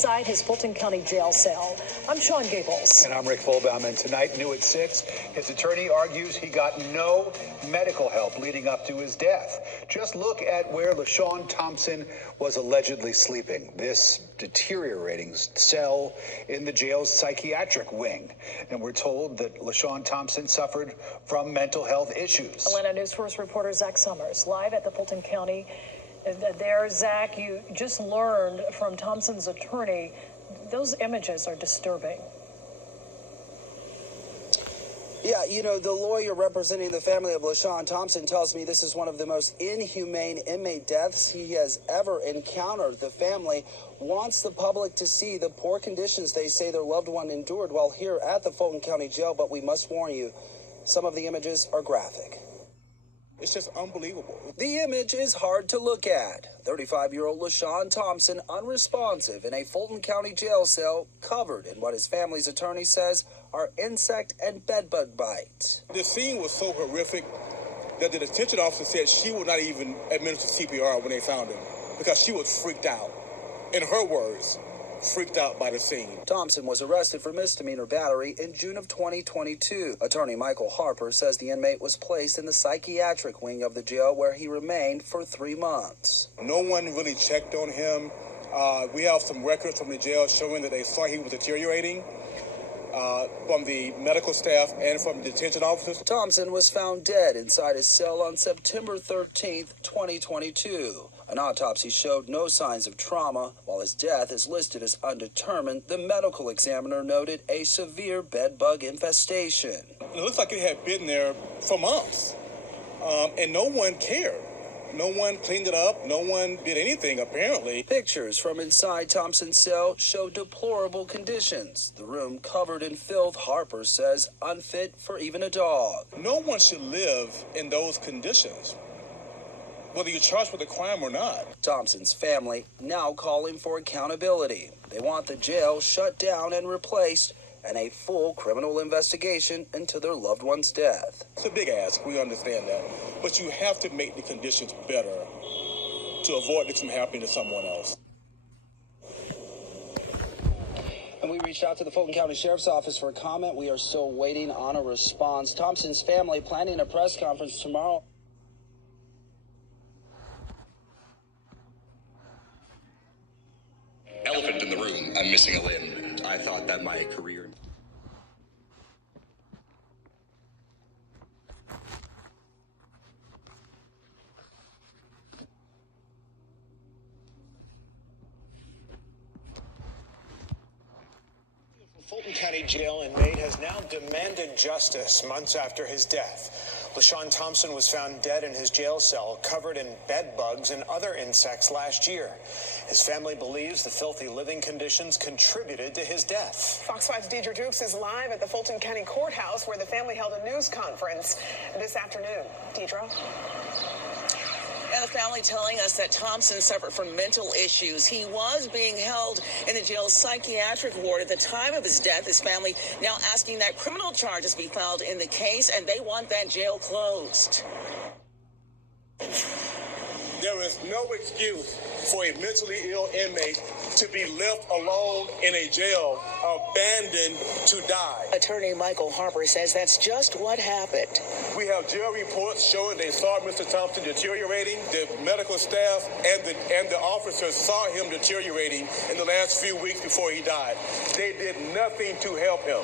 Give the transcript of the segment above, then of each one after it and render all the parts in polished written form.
Inside his Fulton County jail cell. I'm Sean Gables. And I'm Rick Fulbaum. And tonight, new at 6, his attorney argues he got no medical help leading up to his death. Just look at where LaShawn Thompson was allegedly sleeping. This deteriorating cell in the jail's psychiatric wing. And we're told that LaShawn Thompson suffered from mental health issues. Atlanta News First reporter Zach Summers live at the Fulton County. There, Zach, you just learned from Thompson's attorney, those images are disturbing. Yeah, you know, the lawyer representing the family of LaShawn Thompson tells me this is one of the most inhumane inmate deaths he has ever encountered. The family wants the public to see the poor conditions they say their loved one endured while here at the Fulton County Jail, but we must warn you, some of the images are graphic. It's just unbelievable. The image is hard to look at. 35-year-old LaShawn Thompson unresponsive in a Fulton County jail cell covered in what his family's attorney says are insect and bedbug bites. The scene was so horrific that the detention officer said she would not even administer CPR when they found him because she was freaked out. In her words, freaked out by the scene. Thompson was arrested for misdemeanor battery in June of 2022. Attorney Michael Harper says the inmate was placed in the psychiatric wing of the jail where he remained for 3 months. No one really checked on him. We have some records from the jail showing that they saw he was deteriorating from the medical staff and from detention officers. Thompson was found dead inside his cell on September 13th, 2022. An autopsy showed no signs of trauma. While his death is listed as undetermined, the medical examiner noted a severe bedbug infestation. It looks like it had been there for months, and no one cared. No one cleaned it up. No one did anything, apparently. Pictures from inside Thompson's cell show deplorable conditions. The room covered in filth, Harper says, unfit for even a dog. No one should live in those conditions, whether you're charged with a crime or not. Thompson's family now calling for accountability. They want the jail shut down and replaced and a full criminal investigation into their loved one's death. It's a big ask, we understand that. But you have to make the conditions better to avoid this from happening to someone else. And we reached out to the Fulton County Sheriff's Office for comment. We are still waiting on a response. Thompson's family planning a press conference tomorrow. Elephant in the room, I'm missing a limb, and I thought that my career... Fulton County Jail inmate has now demanded justice months after his death. LaShawn Thompson was found dead in his jail cell, covered in bed bugs and other insects last year. His family believes the filthy living conditions contributed to his death. Fox 5's Deidre Dukes is live at the Fulton County Courthouse where the family held a news conference this afternoon. Deidre? And the family telling us that Thompson suffered from mental issues. He was being held in the jail's psychiatric ward at the time of his death. His family now asking that criminal charges be filed in the case, and they want that jail closed. There is no excuse for a mentally ill inmate to be left alone in a jail, abandoned to die. Attorney Michael Harper says that's just what happened. We have jail reports showing they saw Mr. Thompson deteriorating. The medical staff and the officers saw him deteriorating in the last few weeks before he died. They did nothing to help him.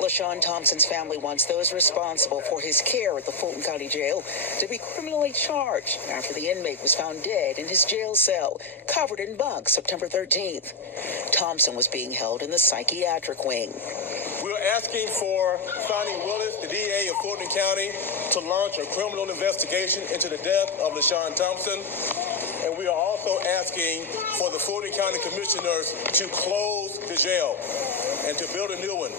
LaShawn Thompson's family wants those responsible for his care at the Fulton County Jail to be criminally charged after the inmate was found dead in his jail cell, covered in bugs, September 13th. Thompson was being held in the psychiatric wing. We're asking for Sonny Willis, the DA of Fulton County, to launch a criminal investigation into the death of LaShawn Thompson. And we are also asking for the Fulton County Commissioners to close the jail and to build a new one.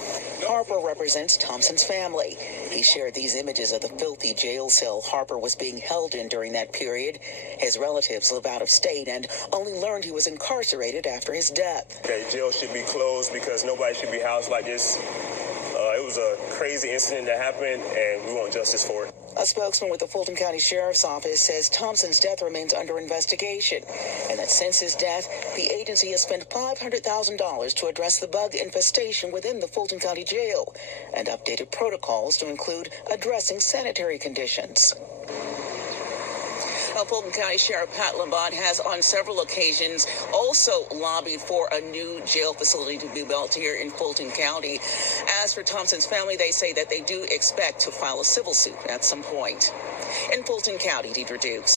Harper represents Thompson's family. He shared these images of the filthy jail cell Harper was being held in during that period. His relatives live out of state and only learned he was incarcerated after his death. Okay, jail should be closed because nobody should be housed like this. It was a crazy incident that happened, and we want justice for it. A spokesman with the Fulton County Sheriff's Office says Thompson's death remains under investigation, and that since his death, the agency has spent $500,000 to address the bug infestation within the Fulton County Jail and updated protocols to include addressing sanitary conditions. Fulton County Sheriff Pat Lamont has on several occasions also lobbied for a new jail facility to be built here in Fulton County. As for Thompson's family, they say that they do expect to file a civil suit at some point. In Fulton County, Deidre Dukes.